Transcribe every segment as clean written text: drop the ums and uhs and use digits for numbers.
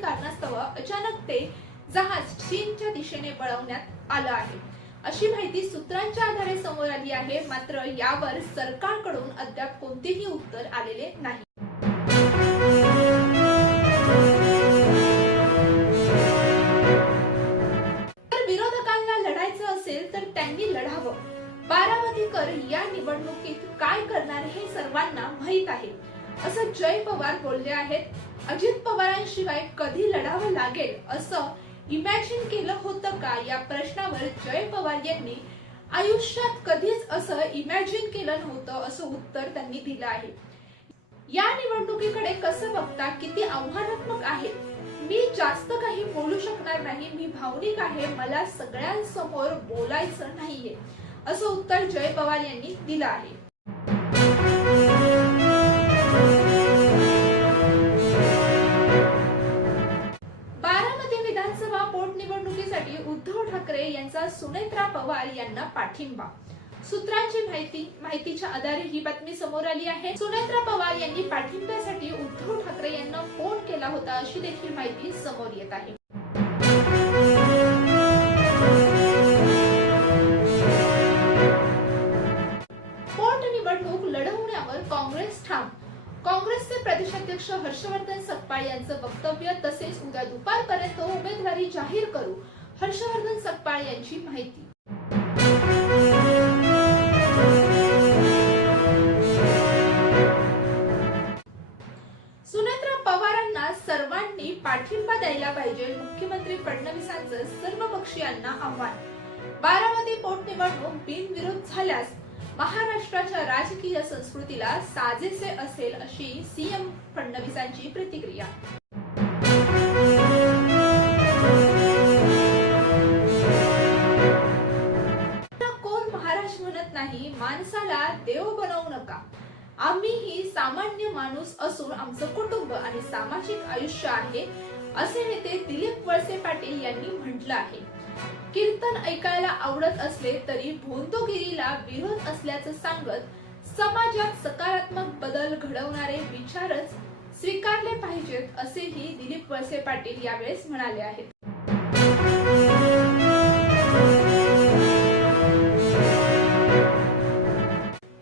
कारणास्तव अचानक ते जहाज चीनच्या दिशेने वळवण्यात आलं आहे अशी माहिती सूत्रांच्या आधारे समोर आली आहे। मात्र यावर सरकारकडून अद्याप कोणतेही उत्तर आलेले नाही। तर विरोधकांना लढायचं असेल तर त्यांनी लढावं। बारामतीकर या निवडणुकीत काय करणार हे सर्वांना माहित आहे असं जय पवार बोलले आहेत। अजित पवारांशिवाय कधी लढावं लागेल असं इमॅजिन केलं होतं का या प्रश्नावर जय पवार यांनी आयुष्यात कधीच असं इमॅजिन केलं नव्हतं असं उत्तर त्यांनी दिलं आहे। या निवडणुकीकडे कसं बघता, किती आव्हानात्मक आहे? मी जास्त काही बोलू शकणार नाही, मी भावनिक आहे, मला सगळ्यांसमोर बोलायचं नाहीये असं उत्तर जय पवार यांनी दिलं आहे। बारामती विधानसभा पोटनिवडणुकीसाठी उद्धव ठाकरे यांचा सुनेत्रा पवार यांना पाठिंबा। सूत्रांची माहितीच्या आधारे ही बातमी समोर आली आहे। सुनेत्रा पवार यांनी पाठिंब्यासाठी उद्धव ठाकरे यांना फोन केला होता अशी देखील माहिती समोर येत आहे। पोटनिवडणूक लढवण्यावर काँग्रेस ठाम। काँग्रेसचे प्रदेशाध्यक्ष हर्षवर्धन सकपाळ यांचं वक्तव्य, तसेच उद्या दुपारपर्यंत उमेदवारी जाहीर करू, हर्षवर्धन सकपाळ यांची माहिती। सुनेत्रा पवारांना सर्वांनी पाठिंबा द्यायला पाहिजे, मुख्यमंत्री फडणवीसांचं सर्व पक्षीयांना आव्हान। बारामती पोटनिवडणूक बिनविरोध झाल्यास महाराष्ट्राच्या राजकीय संस्कृतीला साजेसे असेल अशी सीएम फडणवीसांची प्रतिक्रिया। कोण महाराज म्हणत नाही, माणसाला देव बनवू नका। आम्हीही सामान्य माणूस असून आमचं कुटुंब आणि सामाजिक आयुष्य आहे असे नेते दिलीप वळसे पाटील यांनी म्हटलं आहे। कीर्तन ऐकायला आवडत असले तरी भोंदूगिरीला विरोध असल्याचं सांगत समाजात सकारात्मक बदल घडवणारे विचारच स्वीकारले पाहिजेत असेही दिलीप वळसे पाटील यावेळेस म्हणाले आहेत।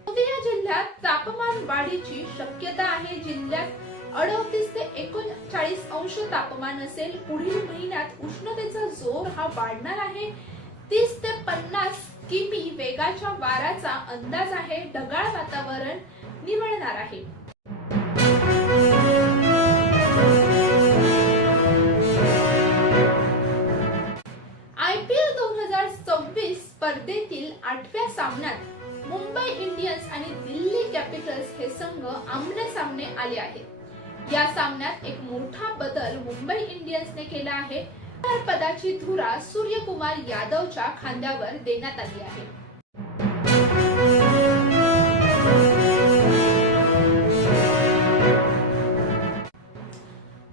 गोंदिया जिल्ह्यात तापमान वाढीची शक्यता आहे। जिल्ह्यात 38 ते 39 अंश तापमान असेल। पुढील महिन्यात उष्णतेचा जोर हा वाढणार आहे। 30 ते 50 किमी वेगाच्या वाऱ्याचा अंदाज आहे। ढगाळ वातावरण निवळणार आहे। IPL 2024 स्पर्धेतील 8व्या सामन्यात मुंबई इंडियन्स आणि दिल्ली कॅपिटल्स हे संघ आमने सामने आले आहेत। या सामन्यात एक मोठा बदल मुंबई इंडियन्सने केला आहे। पदाची धुरा सूर्यकुमार यादवच्या खांद्यावर देण्यात आली आहे।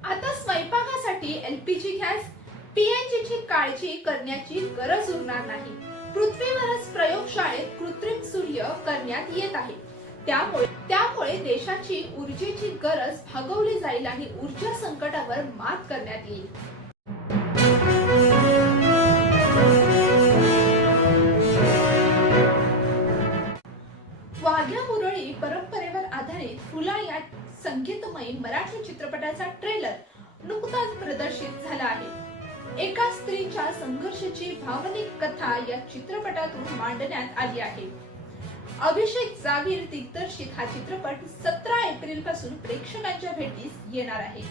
आता स्वयंपाकासाठी LPG गॅस, PNG ची काळजी करण्याची गरज उरणार नाही। पृथ्वीवरच प्रयोगशाळेत कृत्रिम सूर्य करण्यात येत आहे। त्यामुळे देशाची ऊर्जेची गरज भागवली जाईल आणि ऊर्जा संकटावर मात करण्यात येईल। वाघ्या मुरळी परंपरेवर आधारित फुला या संगीतमय मराठी चित्रपटाचा ट्रेलर नुकताच प्रदर्शित झाला आहे। एका स्त्रीच्या संघर्षाची भावनिक कथा या चित्रपटातून मांडण्यात आली आहे। अभिषेक जावीर दिग्दर्शित हा चित्रपट 17 एप्रिल पासून प्रेक्षकांच्या भेटीस येणार आहे।